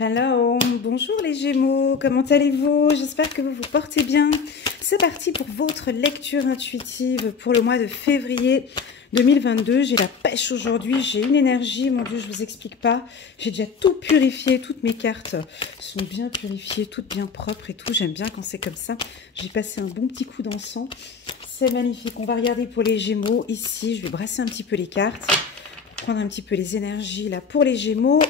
Hello, bonjour les Gémeaux, comment allez-vous? J'espère que vous vous portez bien. C'est parti pour votre lecture intuitive pour le mois de février 2022. J'ai la pêche aujourd'hui, j'ai une énergie, mon Dieu, je vous explique pas. J'ai déjà tout purifié, toutes mes cartes sont bien purifiées, toutes bien propres et tout. J'aime bien quand c'est comme ça. J'ai passé un bon petit coup d'encens. C'est magnifique. On va regarder pour les Gémeaux. Ici, je vais brasser un petit peu les cartes, prendre un petit peu les énergies là pour les Gémeaux.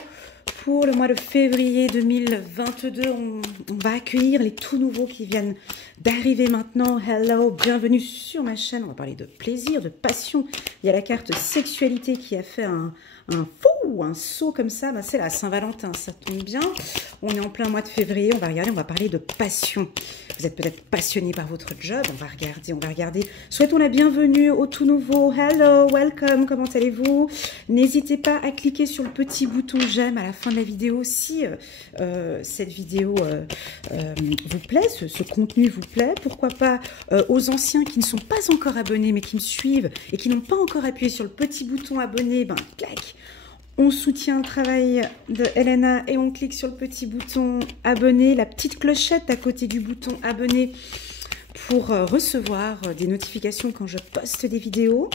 Pour le mois de février 2022, on va accueillir les tout nouveaux qui viennent d'arriver maintenant. Hello, bienvenue sur ma chaîne. On va parler de plaisir, de passion. Il y a la carte sexualité qui a fait un saut comme ça. Ben, c'est la Saint-Valentin, ça tombe bien. On est en plein mois de février, on va regarder, on va parler de passion. Vous êtes peut-être passionné par votre job, on va regarder. Souhaitons la bienvenue aux tout nouveaux. Hello, welcome, comment allez-vous? N'hésitez pas à cliquer sur le petit bouton j'aime à la fin de la vidéo si cette vidéo vous plaît, ce contenu vous plaît. Pourquoi pas aux anciens qui ne sont pas encore abonnés mais qui me suivent et qui n'ont pas encore appuyé sur le petit bouton abonné, ben clac, on soutient le travail de Elena et on clique sur le petit bouton abonné, la petite clochette à côté du bouton abonné pour recevoir des notifications quand je poste des vidéos.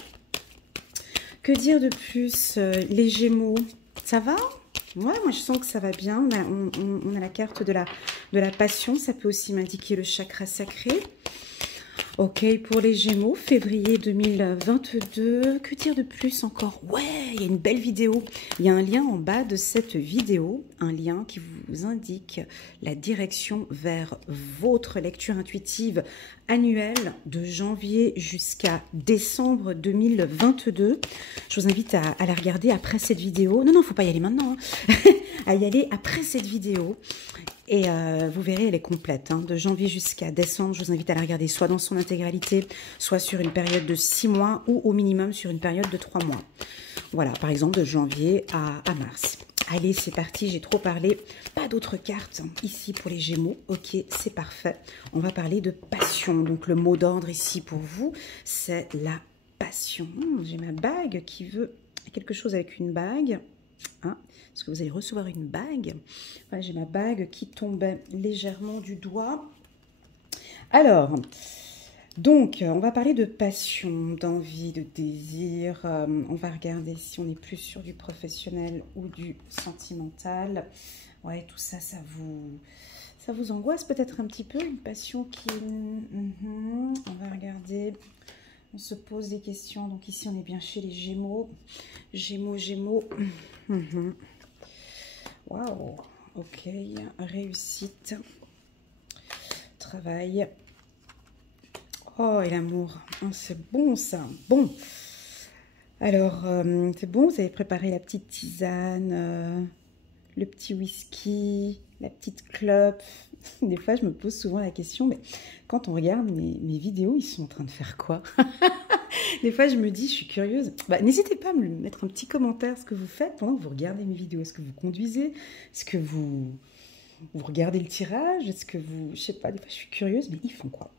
Que dire de plus, les Gémeaux? Ça va? Ouais, moi je sens que ça va bien. On a la carte de la passion, ça peut aussi m'indiquer le chakra sacré. Ok, pour les Gémeaux, février 2022, que dire de plus encore? Ouais, il y a une belle vidéo. Il y a un lien en bas de cette vidéo, un lien qui vous indique la direction vers votre lecture intuitive annuelle de janvier jusqu'à décembre 2022. Je vous invite à la regarder après cette vidéo. Non, il ne faut pas y aller maintenant, hein. À y aller après cette vidéo. Et vous verrez, elle est complète, hein, de janvier jusqu'à décembre. Je vous invite à la regarder soit dans son intégralité, soit sur une période de 6 mois ou au minimum sur une période de 3 mois. Voilà, par exemple de janvier à mars. Allez, c'est parti, j'ai trop parlé. Pas d'autres cartes ici pour les Gémeaux. Ok, c'est parfait. On va parler de passion. Donc le mot d'ordre ici pour vous, c'est la passion. J'ai ma bague qui veut quelque chose avec une bague. Hein, est-ce que vous allez recevoir une bague? Voilà, j'ai ma bague qui tombait légèrement du doigt. Alors, donc, on va parler de passion, d'envie, de désir. On va regarder si on est plus sur du professionnel ou du sentimental. Ouais, tout ça, ça vous angoisse peut-être un petit peu, une passion qui... On va regarder... On se pose des questions. Donc ici, on est bien chez les Gémeaux. Gémeaux. Waouh. Ok. Réussite. Travail. Oh, et l'amour. Oh, c'est bon, ça. Bon. Alors, c'est bon. Vous avez préparé la petite tisane, le petit whisky, la petite clope. Des fois, je me pose souvent la question, mais quand on regarde mes vidéos, ils sont en train de faire quoi? Des fois, je me dis, je suis curieuse. Bah, n'hésitez pas à me mettre un petit commentaire ce que vous faites pendant que vous regardez mes vidéos. Est-ce que vous conduisez? Est-ce que vous regardez le tirage? Est-ce que vous... Je sais pas, des fois, je suis curieuse, mais ils font quoi?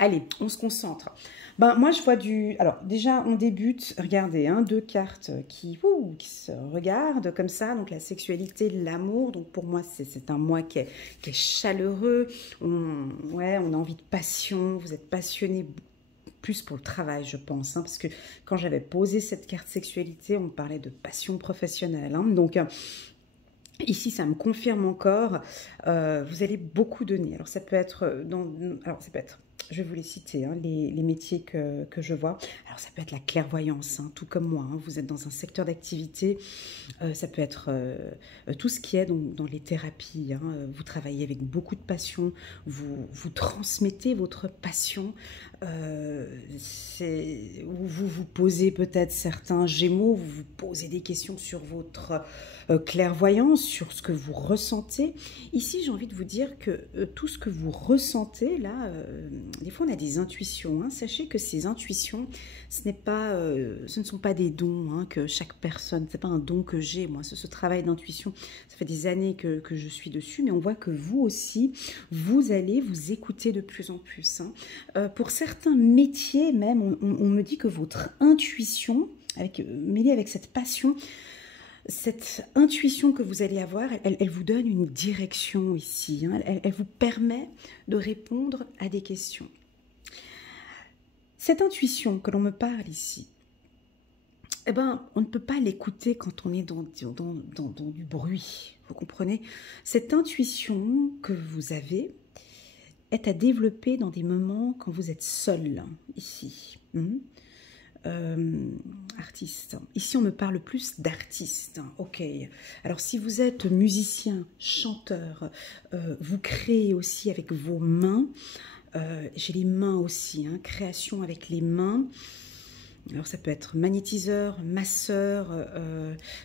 Allez, on se concentre. Ben, moi, je vois du... Alors, déjà, on débute. Regardez, hein, deux cartes qui se regardent comme ça. Donc, la sexualité, l'amour. Donc, pour moi, c'est un mois qui est chaleureux. On a envie de passion. Vous êtes passionné plus pour le travail, je pense. Hein, parce que quand j'avais posé cette carte sexualité, on me parlait de passion professionnelle. Hein, donc... Ici, ça me confirme encore, vous allez beaucoup donner. Alors, ça peut être, je vais vous les citer, hein, les métiers que je vois. Alors, ça peut être la clairvoyance, hein, tout comme moi. Hein, vous êtes dans un secteur d'activité. Ça peut être tout ce qui est dans les thérapies. Hein, vous travaillez avec beaucoup de passion. Vous transmettez votre passion. Vous vous posez peut-être certains Gémeaux. Vous vous posez des questions sur votre... clairvoyance, sur ce que vous ressentez. Ici, j'ai envie de vous dire que tout ce que vous ressentez, là, des fois, on a des intuitions. Hein. Sachez que ces intuitions, ce ne sont pas des dons hein, que chaque personne, c'est pas un don que j'ai. Moi, ce travail d'intuition, ça fait des années que je suis dessus, mais on voit que vous aussi, vous allez vous écouter de plus en plus. Hein. Pour certains métiers, même, on me dit que votre intuition, mêlée avec cette passion, cette intuition que vous allez avoir, elle vous donne une direction ici. Hein. Elle vous permet de répondre à des questions. Cette intuition que l'on me parle ici, eh ben, on ne peut pas l'écouter quand on est dans du bruit. Vous comprenez? Cette intuition que vous avez est à développer dans des moments quand vous êtes seul, ici. Artiste. Ici, on me parle plus d'artiste. Ok. Alors, si vous êtes musicien, chanteur, vous créez aussi avec vos mains. J'ai les mains aussi, hein, création avec les mains. Alors ça peut être magnétiseur, masseur,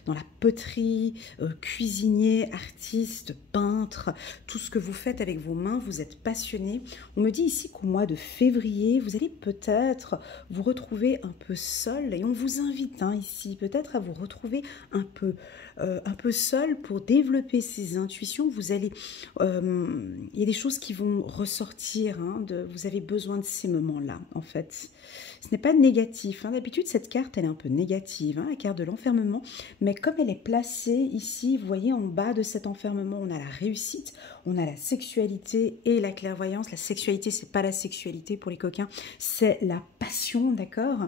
dans la poterie, cuisinier, artiste, peintre, tout ce que vous faites avec vos mains, vous êtes passionné. On me dit ici qu'au mois de février, vous allez peut-être vous retrouver un peu seul et on vous invite hein, ici peut-être à vous retrouver un peu seul pour développer ces intuitions. Vous allez, il y a des choses qui vont ressortir, hein, vous avez besoin de ces moments-là en fait. Ce n'est pas négatif. Hein. D'habitude, cette carte, elle est un peu négative, hein, la carte de l'enfermement. Mais comme elle est placée ici, vous voyez, en bas de cet enfermement, on a la réussite, on a la sexualité et la clairvoyance. La sexualité, c'est pas la sexualité pour les coquins, c'est la passion, d'accord?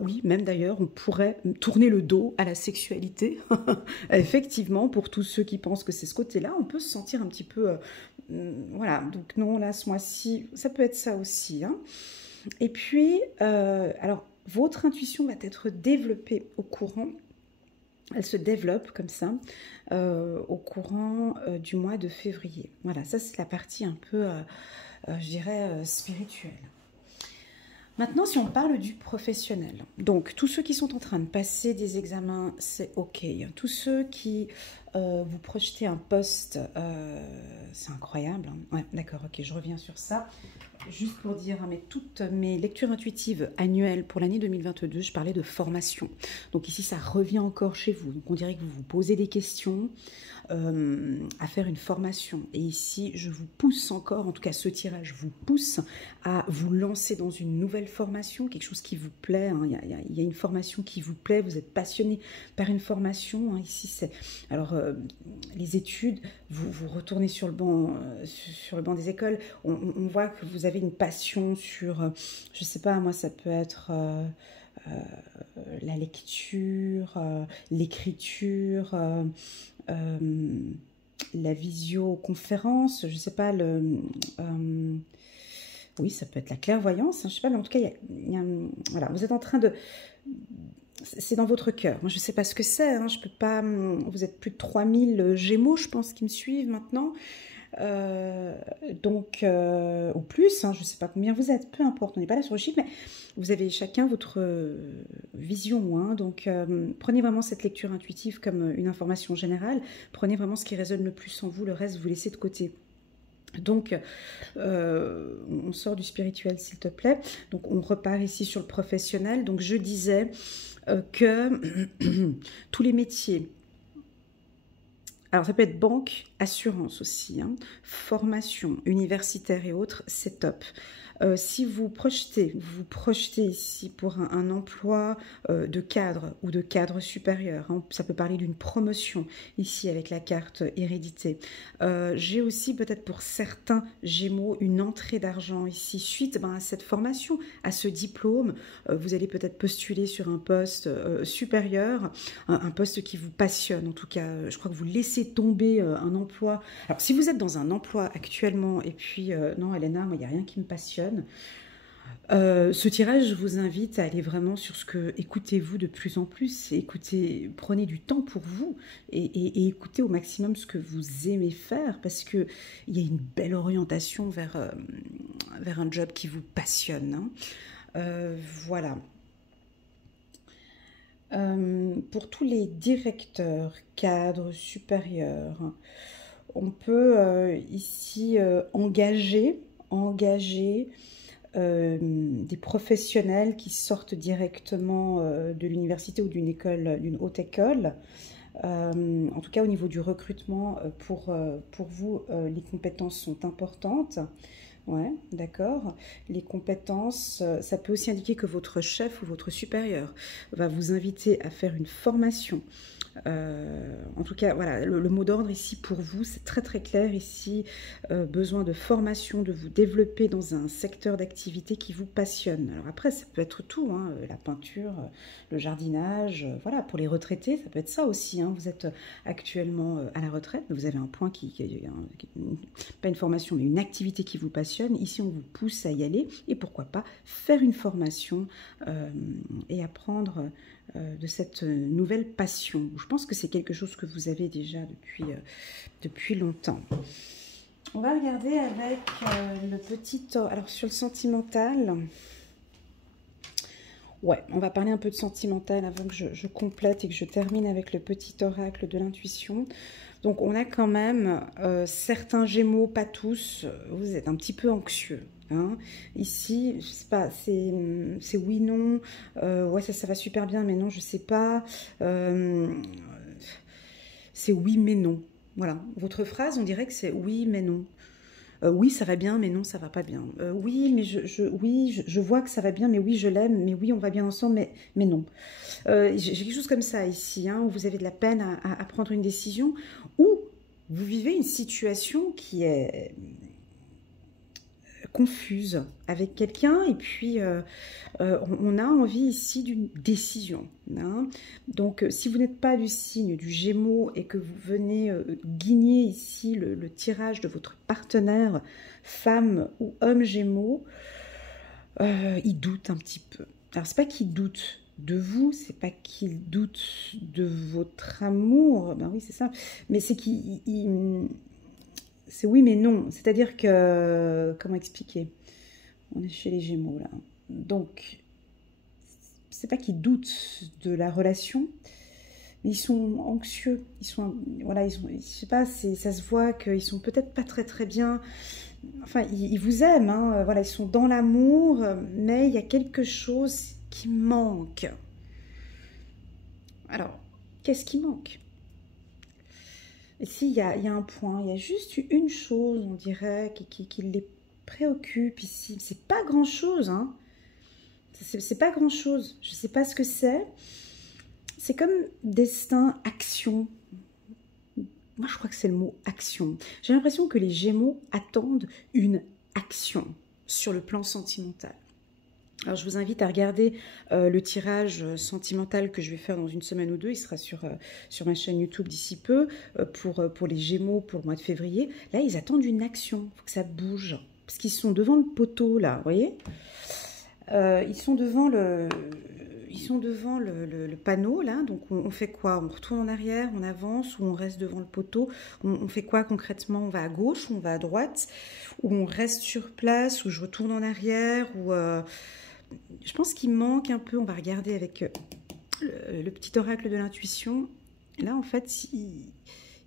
Oui, même d'ailleurs, on pourrait tourner le dos à la sexualité. Effectivement, pour tous ceux qui pensent que c'est ce côté-là, on peut se sentir un petit peu... voilà, donc non, là, ce mois-ci, ça peut être ça aussi, hein. Et puis, alors, votre intuition va être développée au courant, elle se développe comme ça, au courant du mois de février. Voilà, ça c'est la partie un peu, je dirais, spirituelle. Maintenant, si on parle du professionnel, donc tous ceux qui sont en train de passer des examens, c'est ok. Tous ceux qui vous projetez un poste, c'est incroyable. Hein. Ouais, d'accord, ok, je reviens sur ça. Juste pour dire, mais toutes mes lectures intuitives annuelles pour l'année 2022, je parlais de formation. Donc ici, ça revient encore chez vous. Donc on dirait que vous vous posez des questions à faire une formation. Et ici, je vous pousse encore, en tout cas ce tirage vous pousse à vous lancer dans une nouvelle formation, quelque chose qui vous plaît. Hein. Il y a une formation qui vous plaît, vous êtes passionné par une formation. Hein. Ici, c'est... Alors, les études, vous retournez sur le banc des écoles, on voit que vous avez une passion sur, je sais pas, moi ça peut être la lecture, l'écriture, la visioconférence, je sais pas, oui ça peut être la clairvoyance, hein, je sais pas, mais en tout cas, voilà, vous êtes en train de... C'est dans votre cœur. Moi, je ne sais pas ce que c'est. Hein. Je peux pas... Vous êtes plus de 3000 Gémeaux, je pense, qui me suivent maintenant. Donc, au plus, hein, je ne sais pas combien vous êtes. Peu importe, on n'est pas là sur le chiffre, mais vous avez chacun votre vision. Hein. Donc, prenez vraiment cette lecture intuitive comme une information générale. Prenez vraiment ce qui résonne le plus en vous. Le reste, vous laissez de côté. Donc, on sort du spirituel, s'il te plaît. Donc, on repart ici sur le professionnel. Donc, je disais que tous les métiers, alors ça peut être banque, assurance aussi, hein, formation, universitaire et autres, c'est top. Si vous projetez ici pour un emploi de cadre ou de cadre supérieur, hein, ça peut parler d'une promotion ici avec la carte hérédité. J'ai aussi peut-être pour certains Gémeaux une entrée d'argent ici suite à cette formation, à ce diplôme. Vous allez peut-être postuler sur un poste supérieur, un poste qui vous passionne en tout cas. Je crois que vous laissez tomber un emploi. Alors si vous êtes dans un emploi actuellement et puis non Elena, moi il n'y a rien qui me passionne. Ce tirage, je vous invite à aller vraiment sur ce que écoutez-vous de plus en plus, écoutez, prenez du temps pour vous et écoutez au maximum ce que vous aimez faire parce que il y a une belle orientation vers un job qui vous passionne. Hein. Voilà. Pour tous les directeurs, cadres, supérieurs, on peut ici engager des professionnels qui sortent directement de l'université ou d'une école, d'une haute école. En tout cas, au niveau du recrutement, pour vous, les compétences sont importantes. Ouais, d'accord. Les compétences, ça peut aussi indiquer que votre chef ou votre supérieur va vous inviter à faire une formation En tout cas, voilà, le mot d'ordre ici pour vous, c'est très très clair ici. Besoin de formation, de vous développer dans un secteur d'activité qui vous passionne. Alors après, ça peut être tout, hein, la peinture, le jardinage, voilà, pour les retraités, ça peut être ça aussi. Hein. Vous êtes actuellement à la retraite, mais vous avez un point pas une formation, mais une activité qui vous passionne. Ici, on vous pousse à y aller et pourquoi pas faire une formation et apprendre de cette nouvelle passion. Je pense que c'est quelque chose que vous avez déjà depuis longtemps. On va regarder avec le petit... Alors, sur le sentimental... Ouais, on va parler un peu de sentimental avant que je complète et que je termine avec le petit oracle de l'intuition. Donc, on a quand même certains Gémeaux, pas tous, vous êtes un petit peu anxieux. Hein. Ici, je sais pas, c'est oui, non, ouais, ça va super bien, mais non, je sais pas. C'est oui, mais non. Voilà, votre phrase, on dirait que c'est oui, mais non. Oui, ça va bien, mais non, ça va pas bien. Oui, mais je vois que ça va bien, mais oui, je l'aime, mais oui, on va bien ensemble, mais non. J'ai quelque chose comme ça ici, hein, où vous avez de la peine à prendre une décision, ou vous vivez une situation qui est confuse avec quelqu'un et puis on a envie ici d'une décision. Hein. Donc si vous n'êtes pas du signe du Gémeaux et que vous venez guigner ici le tirage de votre partenaire, femme ou homme Gémeaux, il doute un petit peu. Alors c'est pas qu'il doute de vous, c'est pas qu'il doute de votre amour, ben oui c'est ça, mais c'est qu'il... C'est oui mais non, c'est-à-dire que, comment expliquer? On est chez les Gémeaux là. Donc, c'est pas qu'ils doutent de la relation, mais ils sont anxieux. Ils sont, voilà, je sais pas, ça se voit qu'ils sont peut-être pas très très bien. Enfin, ils vous aiment, hein, voilà, ils sont dans l'amour, mais il y a quelque chose qui manque. Alors, qu'est-ce qui manque? Ici, il y a un point, il y a juste une chose, on dirait, qui les préoccupe ici. C'est pas grand-chose, hein. C'est pas grand-chose. Je sais pas ce que c'est. C'est comme destin, action. Moi, je crois que c'est le mot action. J'ai l'impression que les Gémeaux attendent une action sur le plan sentimental. Alors, je vous invite à regarder le tirage sentimental que je vais faire dans une semaine ou deux. Il sera sur ma chaîne YouTube d'ici peu pour les Gémeaux pour le mois de février. Là, ils attendent une action. Il faut que ça bouge. Parce qu'ils sont devant le poteau, là, vous voyez ils sont devant le panneau, là. Donc, on fait quoi? On retourne en arrière, on avance ou on reste devant le poteau? On fait quoi concrètement? On va à gauche ou on va à droite? Ou on reste sur place? Ou je retourne en arrière? Ou... je pense qu'il manque un peu, on va regarder avec le petit oracle de l'intuition. Là, en fait,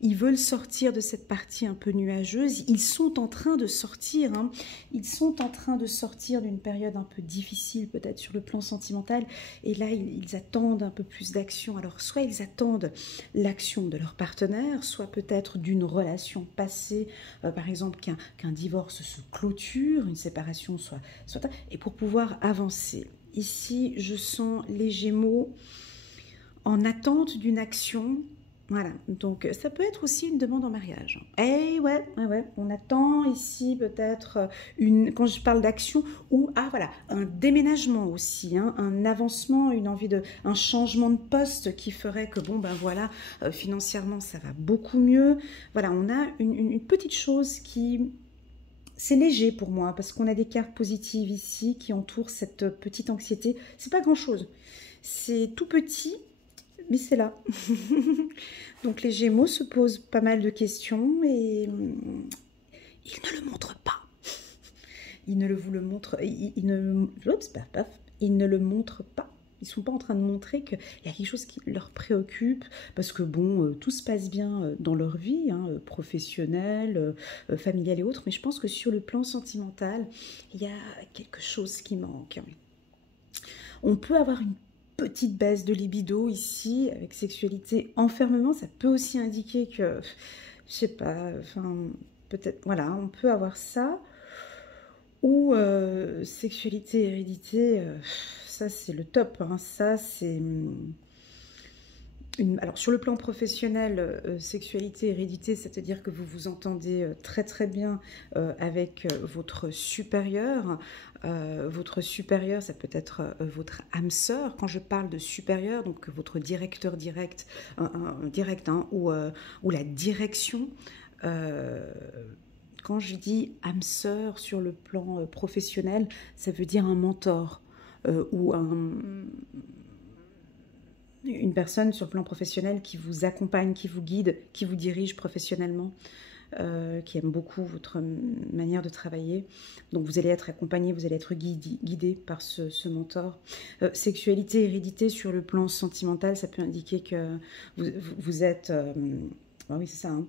ils veulent sortir de cette partie un peu nuageuse. Ils sont en train de sortir. Hein. Ils sont en train de sortir d'une période un peu difficile, peut-être sur le plan sentimental. Et là, ils attendent un peu plus d'action. Alors, soit ils attendent l'action de leur partenaire, soit peut-être d'une relation passée, par exemple qu'un divorce se clôture, une séparation soit... Et pour pouvoir avancer. Ici, je sens les Gémeaux en attente d'une action. Voilà, donc ça peut être aussi une demande en mariage. Eh ouais, on attend ici peut-être quand je parle d'action, ou voilà, un déménagement aussi, hein, un avancement, une envie un changement de poste qui ferait que bon ben voilà, financièrement ça va beaucoup mieux. Voilà, on a une petite chose qui... C'est léger pour moi parce qu'on a des cartes positives ici qui entourent cette petite anxiété. C'est pas grand chose, c'est tout petit. Mais c'est là. Donc les Gémeaux se posent pas mal de questions et ils ne le montrent pas. Ils ne vous le montrent. Ils ne le montrent pas. Ils ne sont pas en train de montrer qu'il y a quelque chose qui leur préoccupe parce que bon, tout se passe bien dans leur vie, hein, professionnelle, familiale et autres. Mais je pense que sur le plan sentimental, il y a quelque chose qui manque. On peut avoir une petite baisse de libido ici, avec sexualité, enfermement, ça peut aussi indiquer que, je sais pas, enfin, peut-être, voilà, on peut avoir ça, ou sexualité, hérédité, ça c'est le top, hein, ça c'est... Alors sur le plan professionnel, sexualité, hérédité, c'est-à-dire que vous vous entendez très très bien avec votre supérieur. Votre supérieur, ça peut être votre âme sœur. Quand je parle de supérieur, donc votre directeur direct, direct hein, ou la direction. Quand je dis âme sœur sur le plan professionnel, ça veut dire un mentor ou une personne sur le plan professionnel qui vous accompagne, qui vous guide, qui vous dirige professionnellement, qui aime beaucoup votre manière de travailler. Donc vous allez être accompagné, vous allez être guidé par ce mentor. Sexualité, hérédité sur le plan sentimental, ça peut indiquer que vous êtes... oui, c'est ça, hein.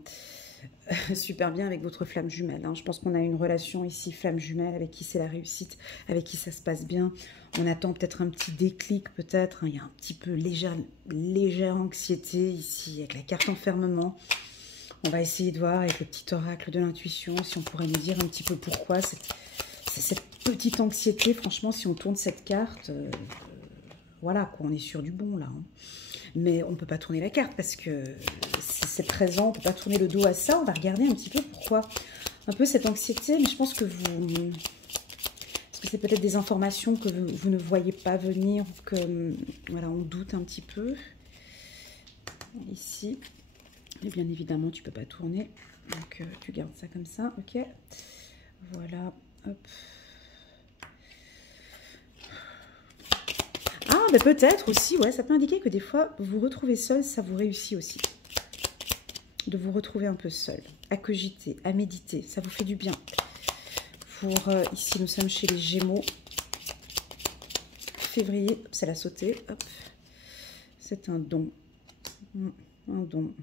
Super bien avec votre flamme jumelle. Hein. Je pense qu'on a une relation ici, flamme jumelle, avec qui c'est la réussite, avec qui ça se passe bien. On attend peut-être un petit déclic, peut-être. Hein. Il y a un petit peu légère anxiété ici, avec la carte enfermement. On va essayer de voir avec le petit oracle de l'intuition, si on pourrait nous dire un petit peu pourquoi cette petite anxiété. Franchement, si on tourne cette carte, voilà, quoi, on est sur du bon, là. Hein. Mais on ne peut pas tourner la carte parce que c'est présent, on ne peut pas tourner le dos à ça. On va regarder un petit peu pourquoi un peu cette anxiété, mais je pense que parce que c'est peut-être des informations que vous ne voyez pas venir, ou que voilà, on doute un petit peu. Ici, et bien évidemment, tu ne peux pas tourner, donc tu gardes ça comme ça, ok. Voilà, hop. Ah, ben peut-être aussi, ouais, ça peut indiquer que des fois, vous vous retrouvez seul, ça vous réussit aussi. De vous retrouver un peu seul, à cogiter, à méditer, ça vous fait du bien. Pour, ici, nous sommes chez les Gémeaux. Février, c'est la sautée, hop. C'est un don. Un don.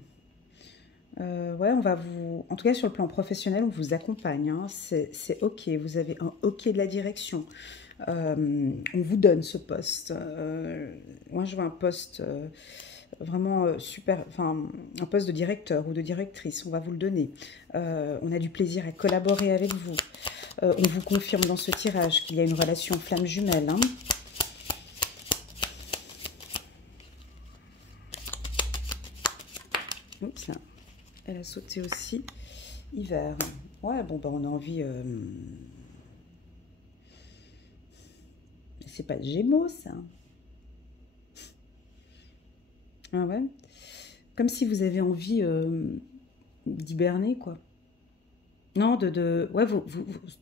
Ouais, on va vous... En tout cas, sur le plan professionnel, on vous accompagne. Hein. C'est OK, vous avez un OK de la direction. On vous donne ce poste. Moi, je vois un poste vraiment super, enfin, un poste de directeur ou de directrice. On va vous le donner. On a du plaisir à collaborer avec vous. On vous confirme dans ce tirage qu'il y a une relation flamme jumelle. Hein. Oups, là. Elle a sauté aussi. Hiver. Ouais, bon, bah, on a envie... C'est pas Gémeaux, ça. Ah ouais. Comme si vous avez envie d'hiberner, quoi. Non, ouais,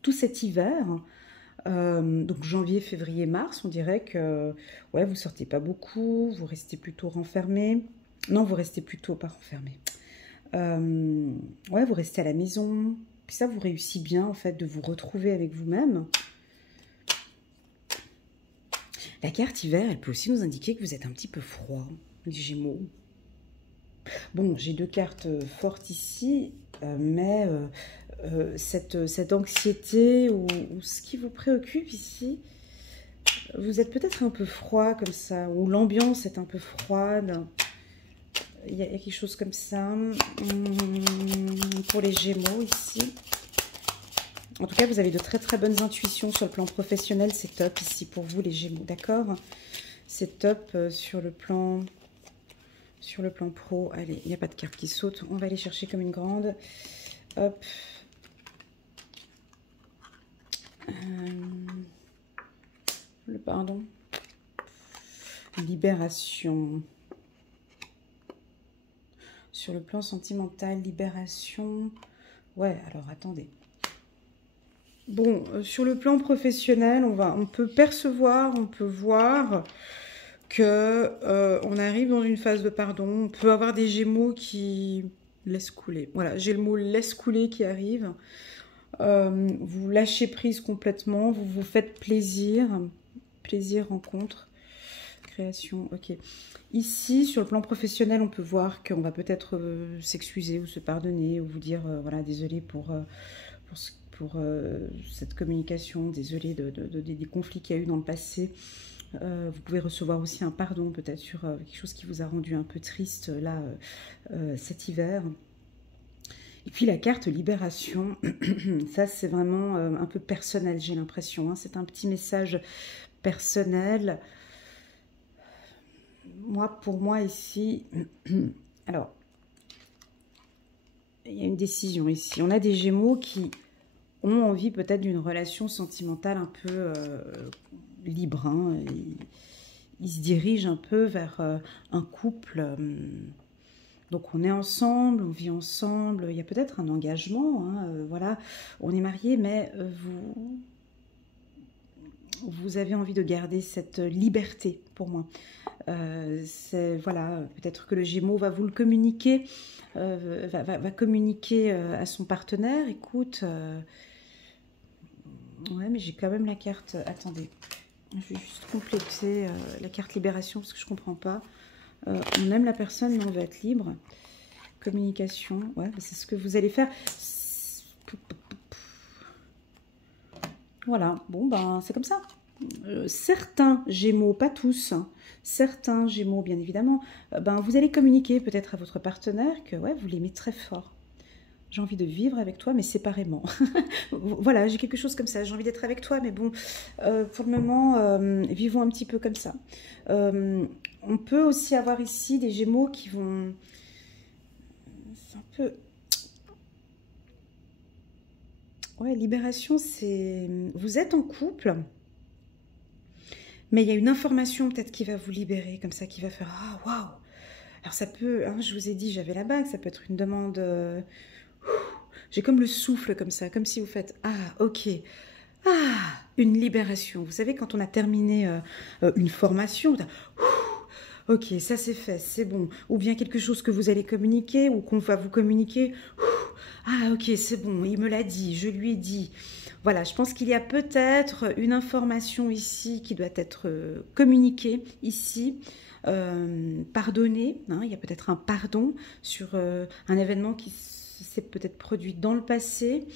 tout cet hiver, donc janvier, février, mars, on dirait que ouais, vous sortez pas beaucoup, vous restez plutôt renfermé. Non, vous restez plutôt pas renfermé. Ouais, vous restez à la maison. Puis ça vous réussit bien, en fait, de vous retrouver avec vous-même. La carte hiver, elle peut aussi nous indiquer que vous êtes un petit peu froid, les Gémeaux. Bon, j'ai deux cartes fortes ici, mais cette anxiété ou ce qui vous préoccupe ici, vous êtes peut-être un peu froid comme ça, ou l'ambiance est un peu froide. Il y a quelque chose comme ça pour les Gémeaux ici. En tout cas, vous avez de très très bonnes intuitions sur le plan professionnel. C'est top ici pour vous les Gémeaux, d'accord? C'est top sur le plan pro. Allez, il n'y a pas de carte qui saute. On va aller chercher comme une grande. Hop. Pardon. Libération. Sur le plan sentimental, libération. Ouais, alors attendez. Bon, sur le plan professionnel, on peut percevoir, on peut voir que on arrive dans une phase de pardon. On peut avoir des Gémeaux qui laissent couler. Voilà, j'ai le mot laisse couler qui arrive. Vous lâchez prise complètement, vous vous faites plaisir. Plaisir, rencontre, création, ok. Ici, sur le plan professionnel, on peut voir qu'on va peut-être s'excuser ou se pardonner ou vous dire, voilà, désolé pour cette communication, désolé des conflits qu'il y a eu dans le passé. Vous pouvez recevoir aussi un pardon, peut-être sur quelque chose qui vous a rendu un peu triste, là, cet hiver. Et puis la carte libération, ça c'est vraiment un peu personnel, j'ai l'impression. Hein. C'est un petit message personnel. pour moi ici, alors, il y a une décision ici. On a des Gémeaux qui ont envie peut-être d'une relation sentimentale un peu libre. Hein. Ils se dirigent un peu vers un couple. Donc on est ensemble, on vit ensemble. Il y a peut-être un engagement. Hein, voilà, on est mariés, mais vous avez envie de garder cette liberté pour moi. Voilà, peut-être que le Gémeaux va vous le communiquer, va communiquer à son partenaire. Écoute, ouais, mais j'ai quand même la carte. Attendez, je vais juste compléter la carte libération parce que je comprends pas. On aime la personne, mais on veut être libre. Communication, ouais, c'est ce que vous allez faire. Voilà, bon, ben, c'est comme ça. Certains Gémeaux, pas tous, hein, certains Gémeaux, bien évidemment, ben, vous allez communiquer peut-être à votre partenaire que ouais, vous l'aimez très fort. J'ai envie de vivre avec toi, mais séparément. Voilà, j'ai quelque chose comme ça. J'ai envie d'être avec toi, mais bon, pour le moment, vivons un petit peu comme ça. On peut aussi avoir ici des Gémeaux qui vont... C'est un peu... Ouais, libération, c'est... Vous êtes en couple, mais il y a une information peut-être qui va vous libérer, comme ça, qui va faire... Ah, waouh! Alors ça peut... Hein, je vous ai dit, j'avais la bague, ça peut être une demande... J'ai comme le souffle comme ça, comme si vous faites « Ah, ok, ah, une libération ». Vous savez, quand on a terminé une formation, ok, ça c'est fait, c'est bon. Ou bien quelque chose que vous allez communiquer ou qu'on va vous communiquer. Ah, ok, c'est bon, il me l'a dit, je lui ai dit. Voilà, je pense qu'il y a peut-être une information ici qui doit être communiquée ici. Pardonner, hein, il y a peut-être un pardon sur un événement qui s'est peut-être produit dans le passé.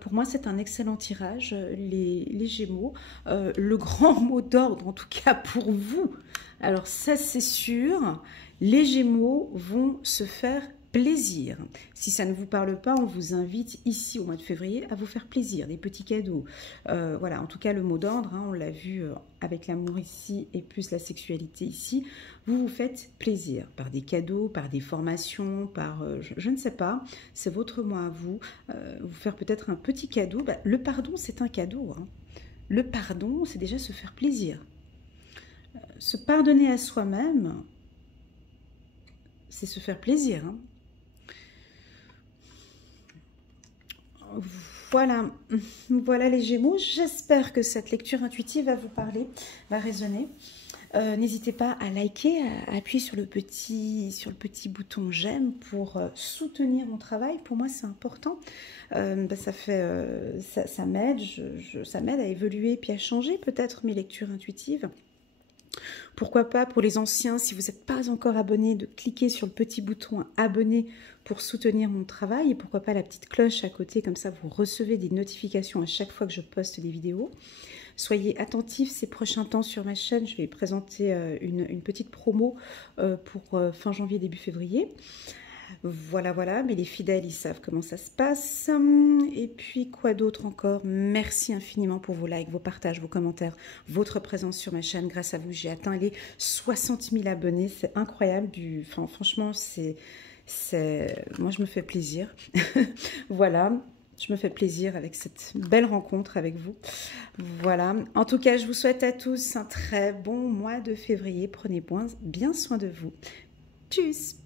Pour moi, c'est un excellent tirage, les Gémeaux. Le grand mot d'ordre, en tout cas pour vous, alors ça c'est sûr, les Gémeaux vont se faire plaisir. Si ça ne vous parle pas, on vous invite ici au mois de février à vous faire plaisir, des petits cadeaux. Voilà, en tout cas le mot d'ordre, hein, on l'a vu avec l'amour ici et plus la sexualité ici, vous vous faites plaisir par des cadeaux, par des formations, par je ne sais pas, c'est votre mois à vous, vous faire peut-être un petit cadeau. Bah, le pardon c'est un cadeau, hein. Le pardon c'est déjà se faire plaisir. Se pardonner à soi-même, c'est se faire plaisir, hein. Voilà, voilà les Gémeaux, j'espère que cette lecture intuitive va vous parler, va résonner. N'hésitez pas à liker, à appuyer sur le petit bouton j'aime pour soutenir mon travail. Pour moi, c'est important. Ça m'aide, ça m'aide à évoluer puis à changer peut-être mes lectures intuitives. Pourquoi pas pour les anciens, si vous n'êtes pas encore abonné, de cliquer sur le petit bouton abonner pour soutenir mon travail. Et pourquoi pas la petite cloche à côté, comme ça vous recevez des notifications à chaque fois que je poste des vidéos. Soyez attentifs ces prochains temps sur ma chaîne. Je vais présenter une petite promo pour fin janvier, début février. Voilà, voilà, mais les fidèles, ils savent comment ça se passe. Et puis, quoi d'autre encore? Merci infiniment pour vos likes, vos partages, vos commentaires, votre présence sur ma chaîne. Grâce à vous, j'ai atteint les 60 000 abonnés. C'est incroyable. Enfin, franchement, moi, je me fais plaisir. Voilà. Je me fais plaisir avec cette belle rencontre avec vous. Voilà. En tout cas, je vous souhaite à tous un très bon mois de février. Prenez bien soin de vous. Tchuss!